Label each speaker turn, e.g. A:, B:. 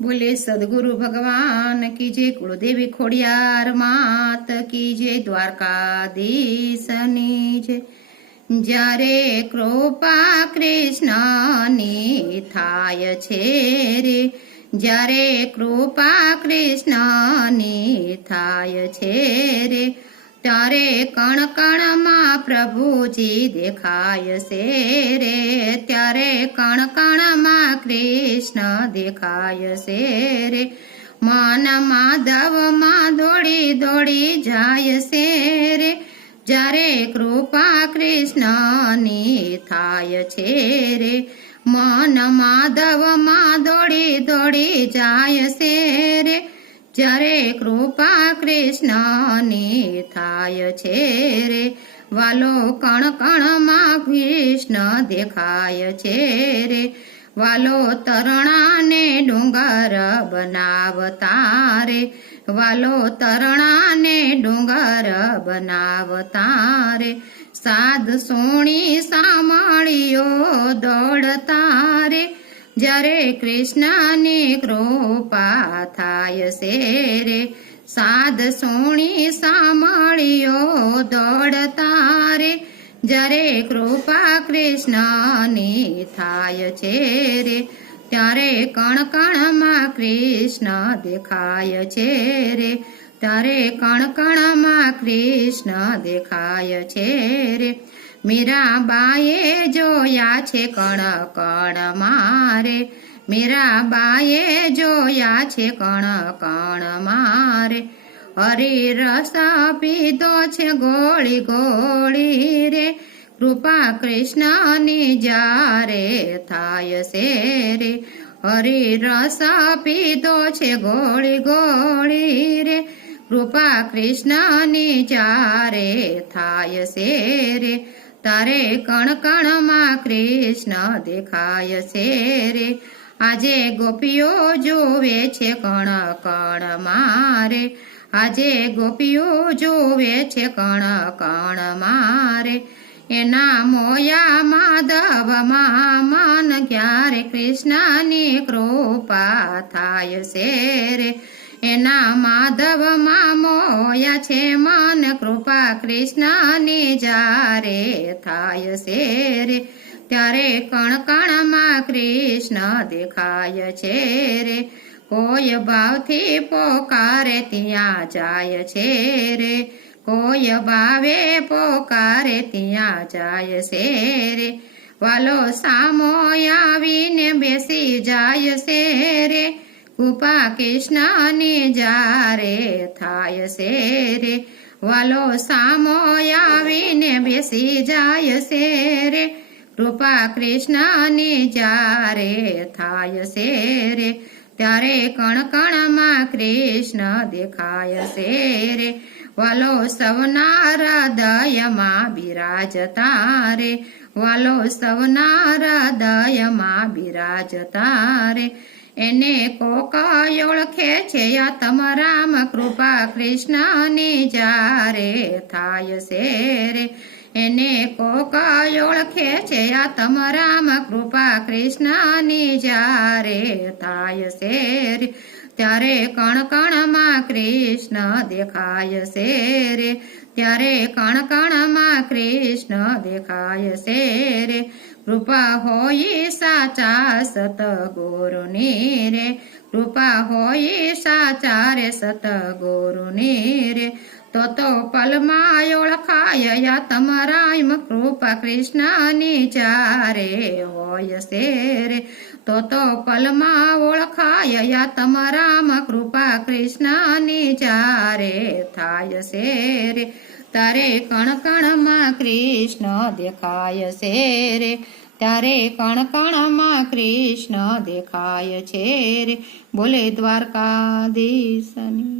A: બોલે, સદગુરુ ભગવાન કી જય કુળદેવી ખોડિયાર માત કી દ્વારકાધીશની છે જ્યારે કૃપા કૃષ્ણની થાય છે રે, જ્યારે કૃપા કૃષ્ણની થાય છે રે, ત્યારે કણ કણમાં પ્રભુજી દેખાય છે રે, ત્યારે કણ કણમાં કૃષ્ણ, દેખાય છે રે. મન માધવમાં દોડી દોડી જાય છે રે. જ્યારે કૃપા કૃષ્ણની થાય છે રે. મન માધવમાં દોડી દોડી જાય છે રે. જ્યારે કૃપા કૃષ્ણની થાય છે રે. વાલો કણ કણમાં કૃષ્ણ દેખાય છે રે. વાલો તરણાને ડુંગર બનાવતા રે વાલો તરણાને ડુંગર બનાવતા રે સાદ સોણી સામળીઓ દોડતા રે જ્યારે કૃષ્ણની કૃપા થાય છે રે સાદ સોણી સામળીઓ દોડતા રે જ્યારે કૃપા કૃષ્ણની થાય છે રે, ત્યારે કણ કણમાં કૃષ્ણ દેખાય છે રે, ત્યારે કણ કણમાં કૃષ્ણ દેખાય છે રે. મીરાબાએ જોયા છે કણ કણ મારે મીરાબાએ જોયા છે કણ કણ મારે હરી રસ પીધો છે ગોળી ગોળી રે. કૃપા કૃષ્ણની જારે થાય છે રે. હરી રસ પીધો છે ગોળી ગોળી રે. કૃપા કૃષ્ણની જારે થાય છે રે. તારે કણ કણમાં કૃષ્ણ દેખાય છે રે. આજે ગોપીઓ જોવે છે કણ કણ મારે આજે ગોપીઓ જોવે છે કણ કણ મારે. એના મોયા માધવમાં મન ક્યારે કૃષ્ણની કૃપા થાય છે રે એના માધવમાં મોયા છે મન, કૃપા કૃષ્ણની જારે થાય છે રે ત્યારે કણ કણમાં કૃષ્ણ દેખાય છે રે. કોઈ ભાવથી પોકારે ત્યાં જાય છે રે. કોઈ ભાવે પોકારે ત્યાં જાય છે રે. વાલો સામો આવીને બેસી જાય છે રે. કૃપા કૃષ્ણની જારે થાય છે રે. વાલો સામો આવીને બેસી જાય છે રે. કૃપા કૃષ્ણની જારે થાય છે રે. ત્યારે કણ કણમાં કૃષ્ણ દેખાય છે રે વાલો સવના હૃદયમાં બિરાજતા રે વાલો સવના હૃદયમાં બિરાજતા રે એને કોક ઓળખે છે યતમ રામ કૃપા કૃષ્ણની જારે થાય છે રે એને કોક ઓળખે છે આ રામ કૃપા કૃષ્ણની જારે થાય છે ત્યારે કણ કણમાં કૃષ્ણ દેખાય છે રે ત્યારે કણ કણમાં કૃષ્ણ દેખાય છે રે કૃપા હોય સાચા સતગુરુની રે કૃપા હોય સાચા રે સતગુરુની રે તો તો પલમાં ઓળખાય યા તમારા કૃપા કૃષ્ણની ચારે હોય છે રે તો તો પલમાં ઓળખાય યા તમારામાં કૃપા કૃષ્ણની ચારે થાય છે રે તારે કણ કણમાં કૃષ્ણ દેખાય છે રે ત્યારે કણ કણમાં કૃષ્ણ દેખાય છે રે બોલે દ્વારકાધીશની.